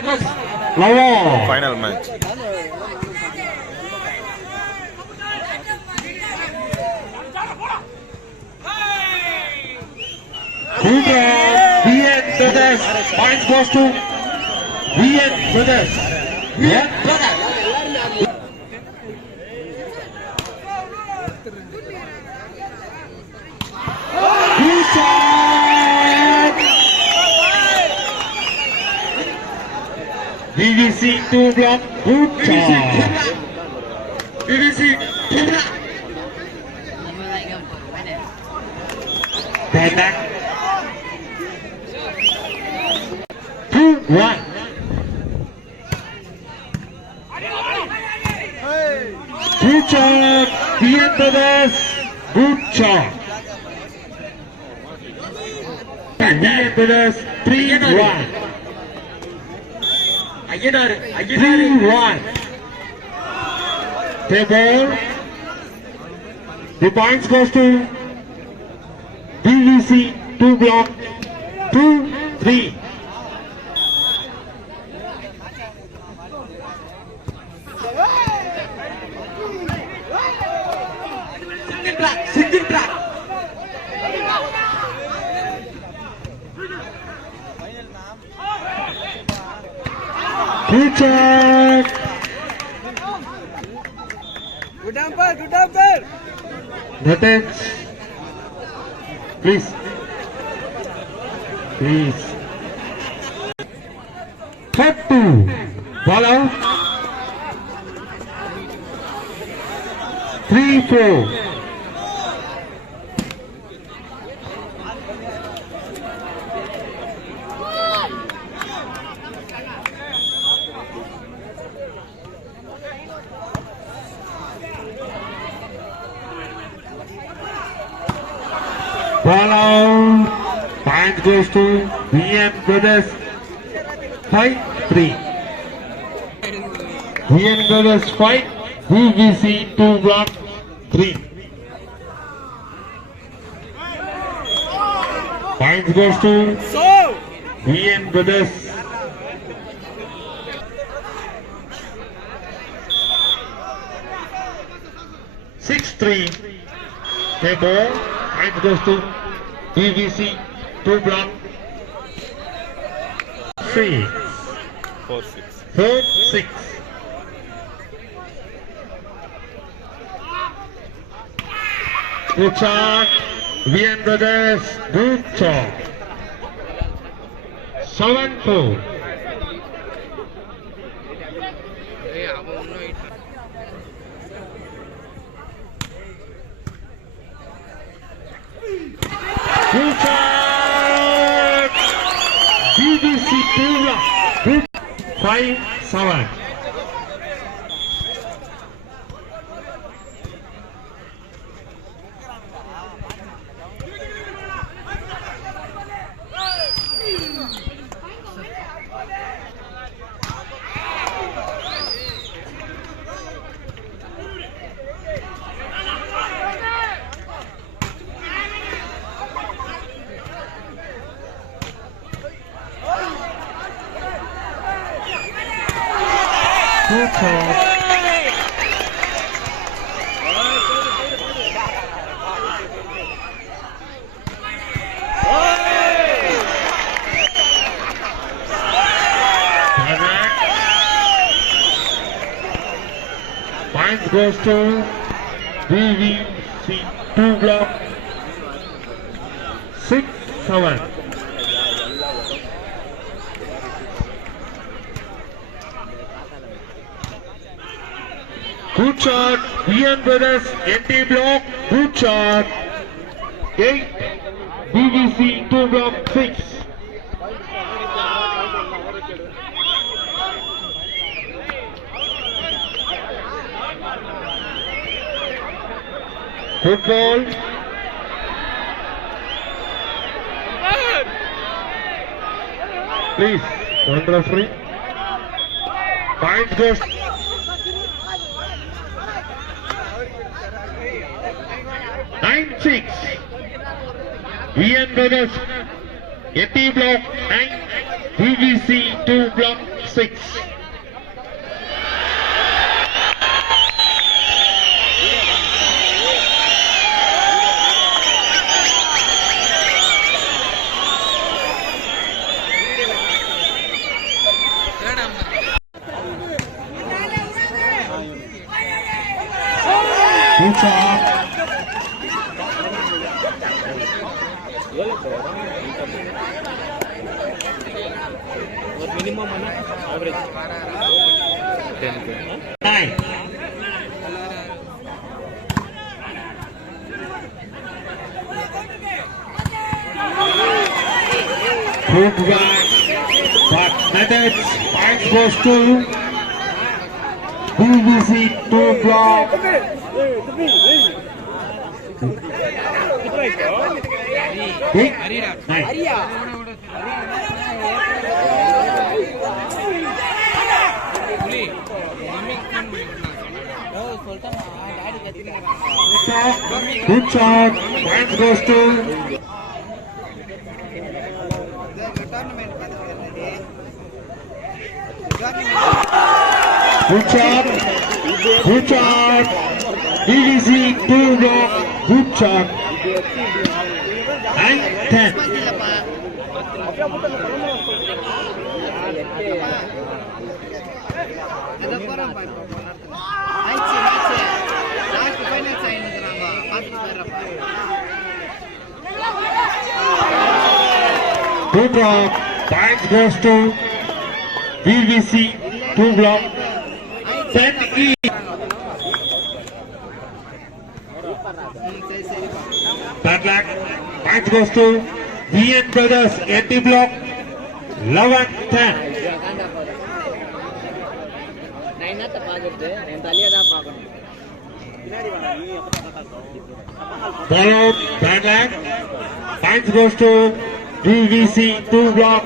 Lawal. Final match. VN Brothers. Points goes to VN Brothers. VN Brothers. Good shot. BBC 2 block. Good shot. BBC 2 block. Back. 2-1. Good shot. VN Brothers. Good shot. VN Brothers 3-1. 3-1. The ball. The points goes to BBC 2 block 2-3. Single track. Good shot. Good umpire, good umpire. Noted. Please. Please. Cut 2. Ball out. 3-4. Ball out. Point goes to VN Brothers 5-3. VN Brothers 5, BBC 2 block 3. Point goes to VN Brothers. Six-three. The ball. Point goes to BBC 2 block 3. 4-6. 4-6. Good shot. VN Brothers. Good shot. 7-4. Good shot. BBC 2 block. Good. 5-7. Good shot. Point goes to BBC 2 block 6-7. Good shot. VN Brothers NT block. Good shot. 8. BBC 2 block 6. Good ball. Please, one referee. Point goes. Nine six. VN Brothers. NT block 9. VVC 2 block 6. Good job. minimum average 9. Good back, but methods. Points goes to VVC 2 block. Eight, 9. Good shot. Points goes to good shot. Good shot. DVC 2 block. Good shot. 9, 10. Good block. Points goes to VVC 2 block. 10 each. Bad luck. Points goes to VN Brothers NT block. 11, 10. Ball out. Bad luck. Points goes to VVC 2 block.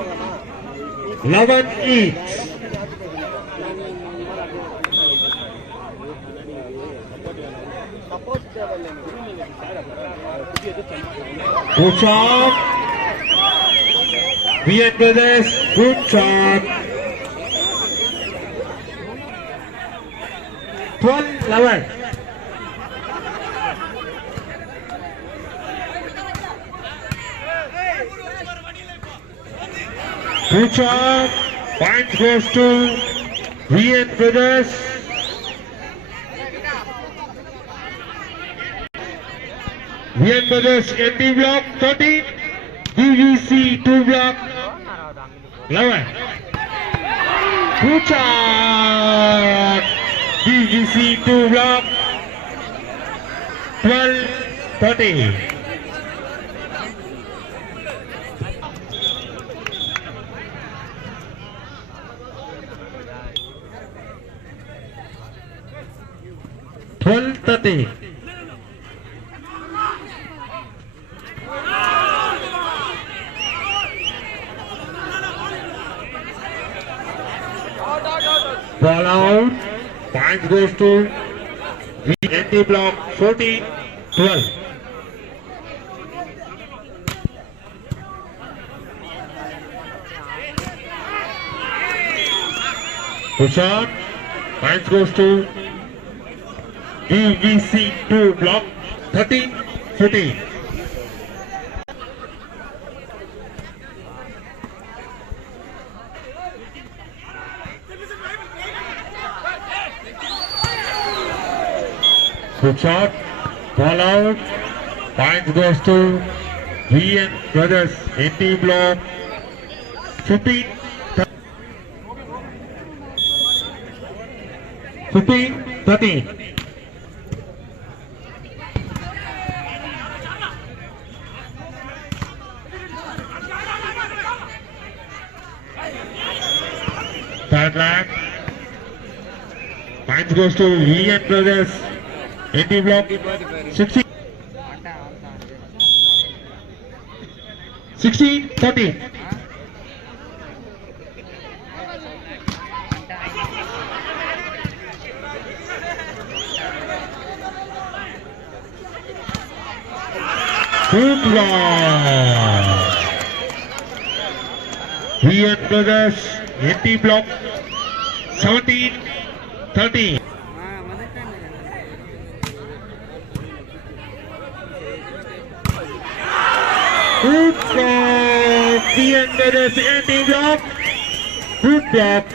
11 each. Good shot. VN Brothers, good shot. 12, 11. Good shot. Point goes to VN Brothers. VN Brothers NT block 13. VVC 2 block 11. Good shot. VVC 2 block 12, 13. Ball out. Point goes to VNT block 14, 12. Good shot. Point goes to VVC 2 block 13, 14. Good shot. Ball out. Point goes to VN Brothers NT block 15, 15, 13. Third lag. Point goes to VN Brothers NT block 16. 16, 13. Good block. VN Brothers NT Block 17-13. Good block, VN Brothers NT Block. Good block.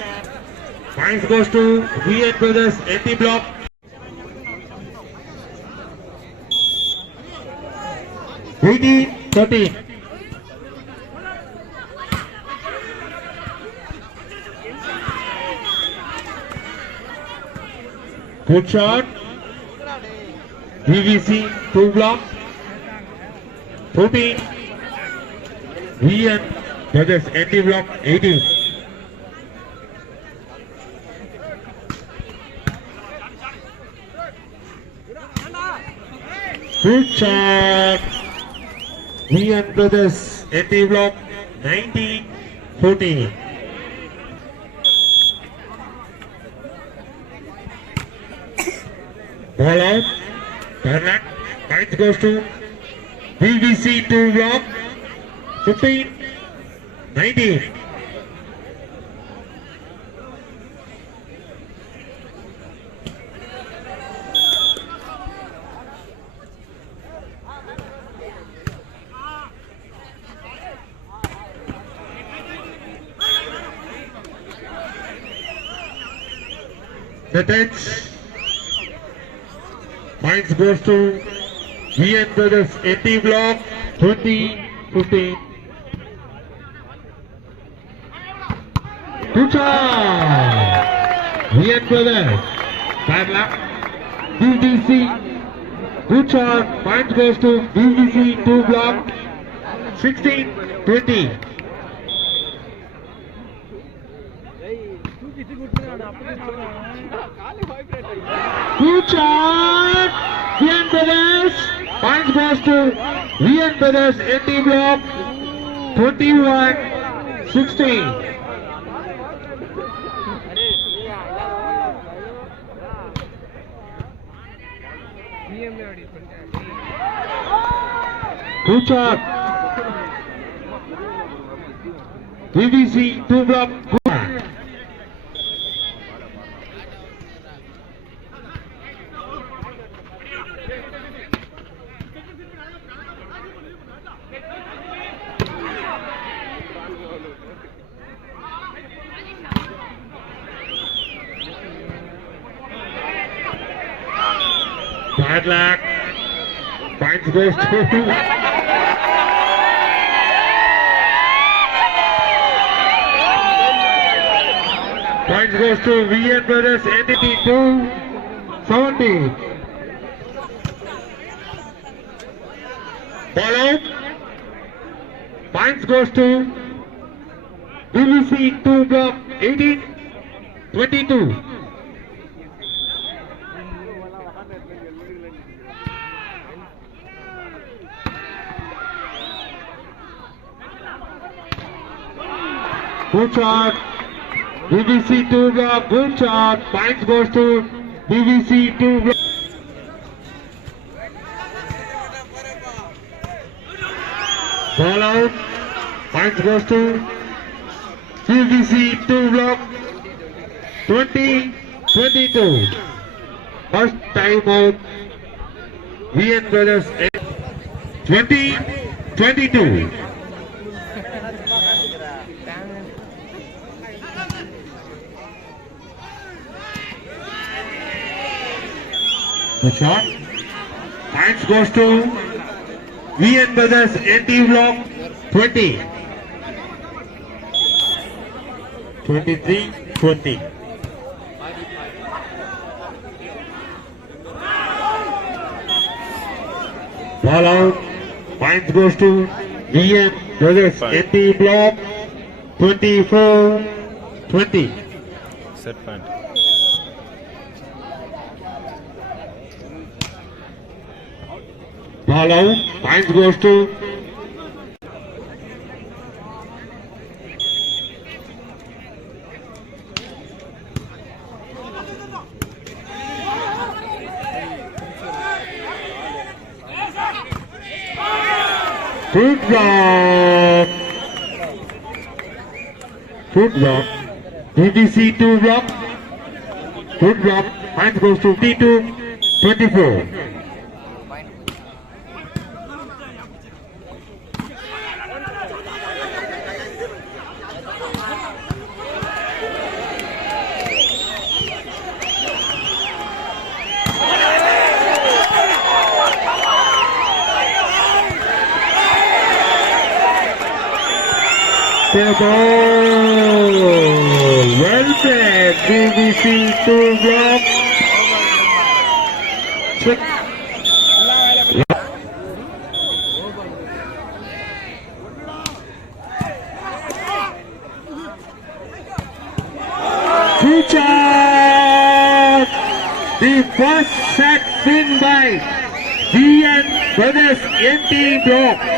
Points goes to VN Brothers NT Block. Eighteen, 13. Good shot. DVC 2 block. 14. VN Brothers NT Block 18. Good shot. VN Brothers NT Block 19-14. Ball out. Turn points goes to DVC 2 block 15-19. The touch. Points goes to VN Brothers NT Block 20-15. Good shot. VN Brothers. Bad luck. DVC. Good shot. Points goes to DVC 2 block 16-20. Good shot. VN Brothers. Points goes to VN Brothers NT Block 21-16. Good shot. DVC 2 block. Good. Bad luck. Points goes to Points goes to VN Brothers NT 2-17. Ball out. Points goes to DVC 2 block 18-22. Good shot. DVC 2 block. Good shot. Points goes to DVC 2 block. Ball out. Points goes to DVC 2 block 20-22. First time out. VN Brothers 20-22. The shot. Points goes to VN Brothers NT Block 20. 23-20. Ball out. Points goes to VN Brothers NT Block 24-20. Set point. Ball out. Points goes to good block. Good block. BBC 2 block. Good block. Points goes to T2, 24. The ball. Well played. BBC 2 block. Check. Good shot. The first set win by VN Brothers NT Block.